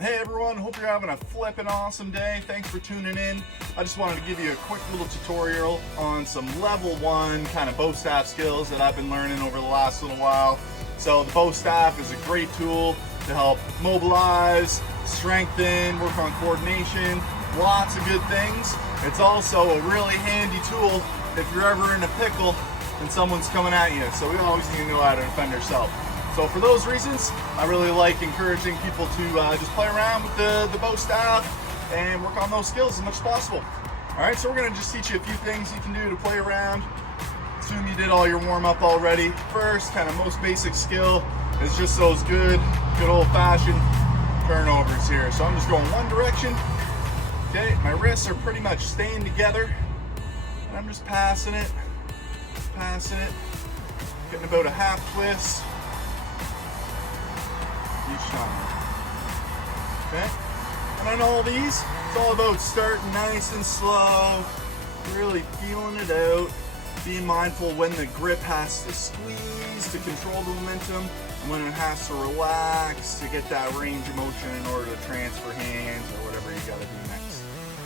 Hey everyone, hope you're having a flippin' awesome day. Thanks for tuning in. I just wanted to give you a quick little tutorial on some level 1 kind of bow staff skills that I've been learning over the last little while. So the bow staff is a great tool to help mobilize, strengthen, work on coordination, lots of good things. It's also a really handy tool if you're ever in a pickle and someone's coming at you. So we always need to know how to defend ourselves. So for those reasons, I really like encouraging people to just play around with the bow staff and work on those skills as much as possible. All right, so we're gonna just teach you a few things you can do to play around. Assume you did all your warm up already. First, kind of most basic skill is just those good old fashioned turnovers here. So I'm just going one direction. Okay, my wrists are pretty much staying together. And I'm just passing it, getting about a half twist each time. Okay, and on all these, it's all about starting nice and slow, really feeling it out, being mindful when the grip has to squeeze to control the momentum, and when it has to relax to get that range of motion in order to transfer hands or whatever you gotta do next.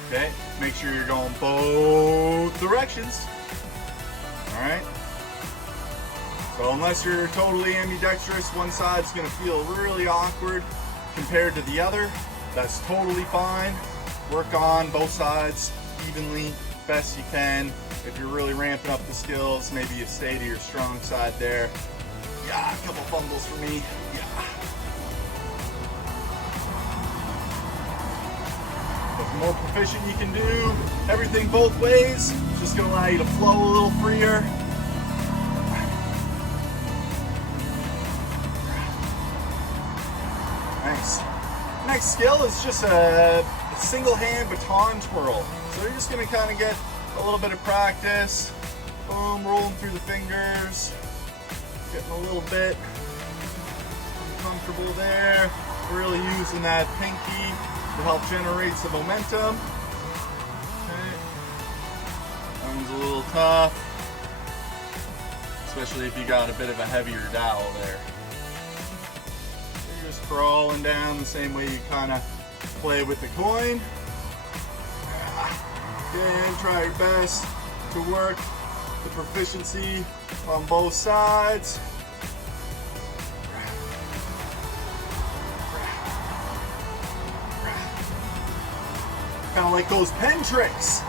Okay, make sure you're going both directions. All right. So unless you're totally ambidextrous, one side's gonna feel really awkward compared to the other. That's totally fine. Work on both sides evenly, best you can. If you're really ramping up the skills, maybe you stay to your strong side there. Yeah, a couple fumbles for me. Yeah. But the more proficient you can do everything both ways, it's just gonna allow you to flow a little freer. Nice. Next skill is just a single hand baton twirl. So you're just gonna kind of get a little bit of practice. Boom, rolling through the fingers. Getting a little bit comfortable there. Really using that pinky to help generate some momentum. Okay. That one's a little tough. Especially if you got a bit of a heavier dowel there. Just crawling down the same way you kind of play with the coin. Again, try your best to work the proficiency on both sides. Kind of like those pen tricks.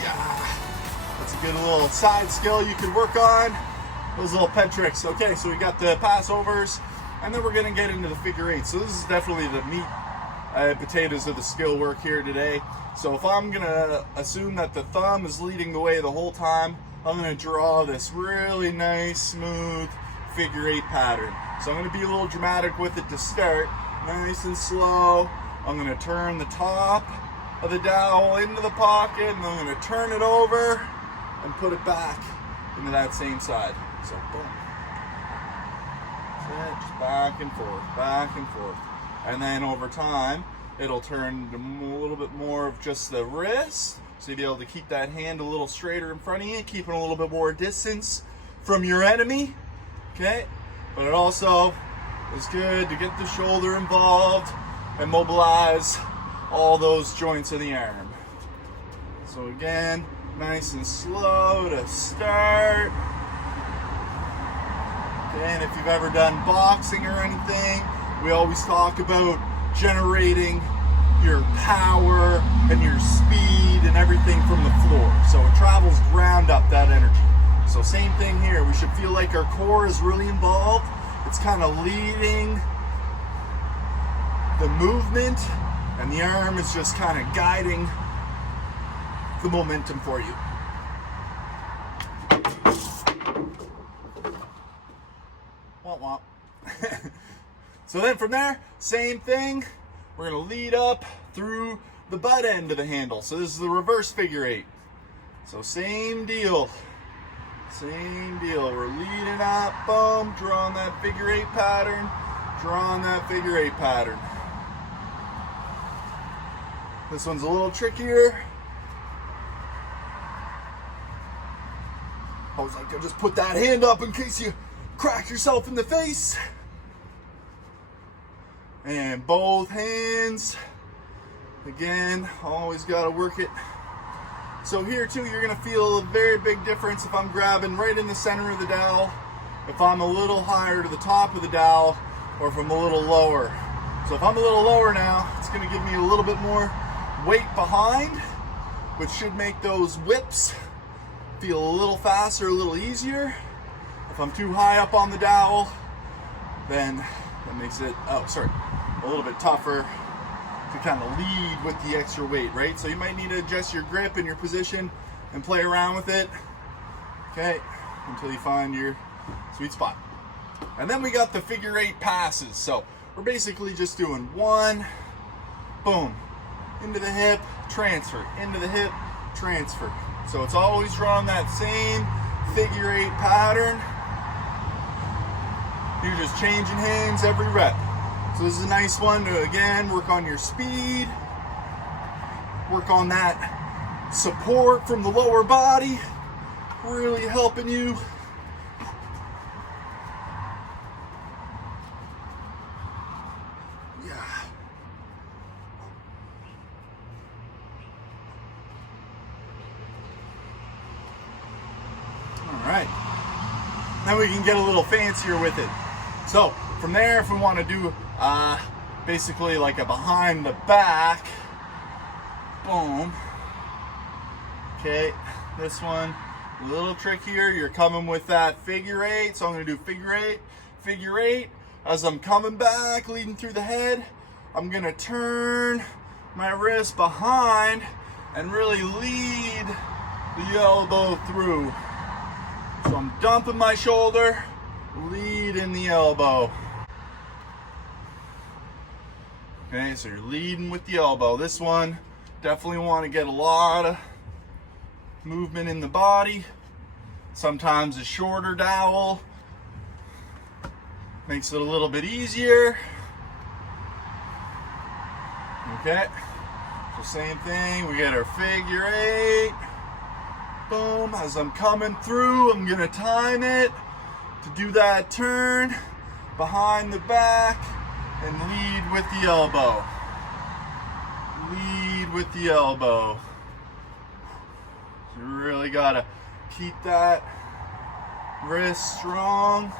Yeah, that's a good little side skill you could work on. Those little pen tricks. Okay, so we got the passovers. And then we're gonna get into the figure eight. So this is definitely the meat potatoes of the skill work here today. So if I'm gonna assume that the thumb is leading the way the whole time, I'm gonna draw this really nice, smooth figure eight pattern. So I'm gonna be a little dramatic with it to start, nice and slow. I'm gonna turn the top of the dowel into the pocket, and I'm gonna turn it over and put it back into that same side. So boom. Just back and forth, and then over time it'll turn to a little bit more of just the wrist, so you'll be able to keep that hand a little straighter in front of you, keeping a little bit more distance from your enemy. Okay, but it also is good to get the shoulder involved and mobilize all those joints of the arm. So again, nice and slow to start. And if you've ever done boxing or anything, we always talk about generating your power and your speed and everything from the floor. So it travels ground up, that energy. So same thing here. We should feel like our core is really involved. It's kind of leading the movement, and the arm is just kind of guiding the momentum for you. So then from there, same thing. We're gonna lead up through the butt end of the handle. So this is the reverse figure eight. So same deal. We're leading up, boom, drawing that figure eight pattern, This one's a little trickier. I was like, I'll just put that hand up in case you crack yourself in the face. and both hands. Again, always got to work it. So here too, you're going to feel a very big difference if I'm grabbing right in the center of the dowel, if I'm a little higher to the top of the dowel, or if I'm a little lower. So if I'm a little lower now, it's going to give me a little bit more weight behind, which should make those whips feel a little faster, a little easier. If I'm too high up on the dowel, then that makes it, a little bit tougher to kind of lead with the extra weight, right? So you might need to adjust your grip and your position and play around with it, okay, until you find your sweet spot. And then we got the figure 8 passes. So we're basically just doing one, boom, into the hip, transfer, into the hip, transfer. So it's always drawing that same figure 8 pattern. You're just changing hands every rep. So this is a nice one to, again, work on your speed, work on that support from the lower body, really helping you. Yeah. All right. Then we can get a little fancier with it. So from there, if we want to do basically like a behind the back, boom. Okay, this one a little trickier. You're coming with that figure 8, so I'm going to do figure 8. As I'm coming back, leading through the head, I'm going to turn my wrist behind and really lead the elbow through. So I'm dumping my shoulder, lead in the elbow. Okay, so you're leading with the elbow. This one, definitely want to get a lot of movement in the body. Sometimes a shorter dowel makes it a little bit easier. Okay, so same thing, we get our figure 8. Boom, as I'm coming through, I'm gonna time it to do that turn behind the back and lead with the elbow. Lead with the elbow. You really gotta keep that wrist strong.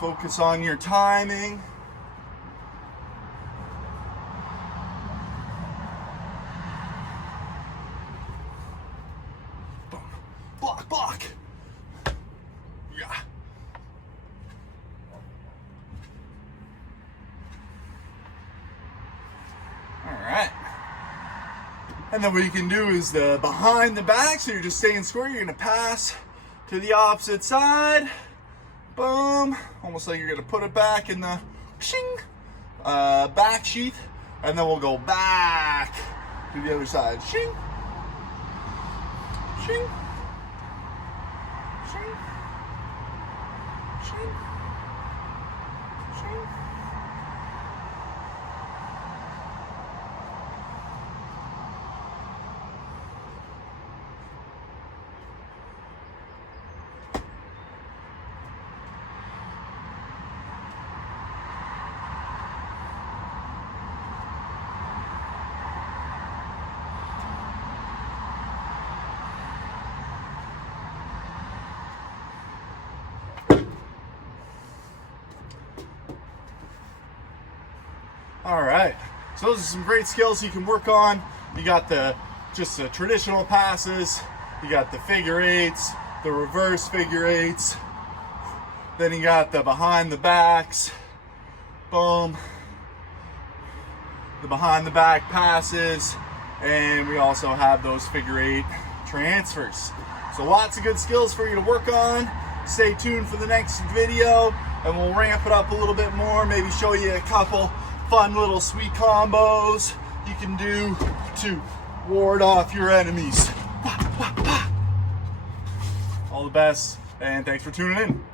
Focus on your timing. Boom. Block, block. Yeah. Alright. And then what you can do is the behind the back, so you're just staying square. You're going to pass to the opposite side. Boom. Almost like you're going to put it back in the shing, back sheath. And then we'll go back to the other side. Shing. Shing. Shing. Shing. Shing. All right, so those are some great skills you can work on. You got just the traditional passes, you got the figure 8s, the reverse figure 8s, then you got the behind the backs, boom, the behind the back passes, and we also have those figure 8 transfers. So lots of good skills for you to work on. Stay tuned for the next video and we'll ramp it up a little bit more, maybe show you a couple fun little sweet combos you can do to ward off your enemies. All the best, and thanks for tuning in.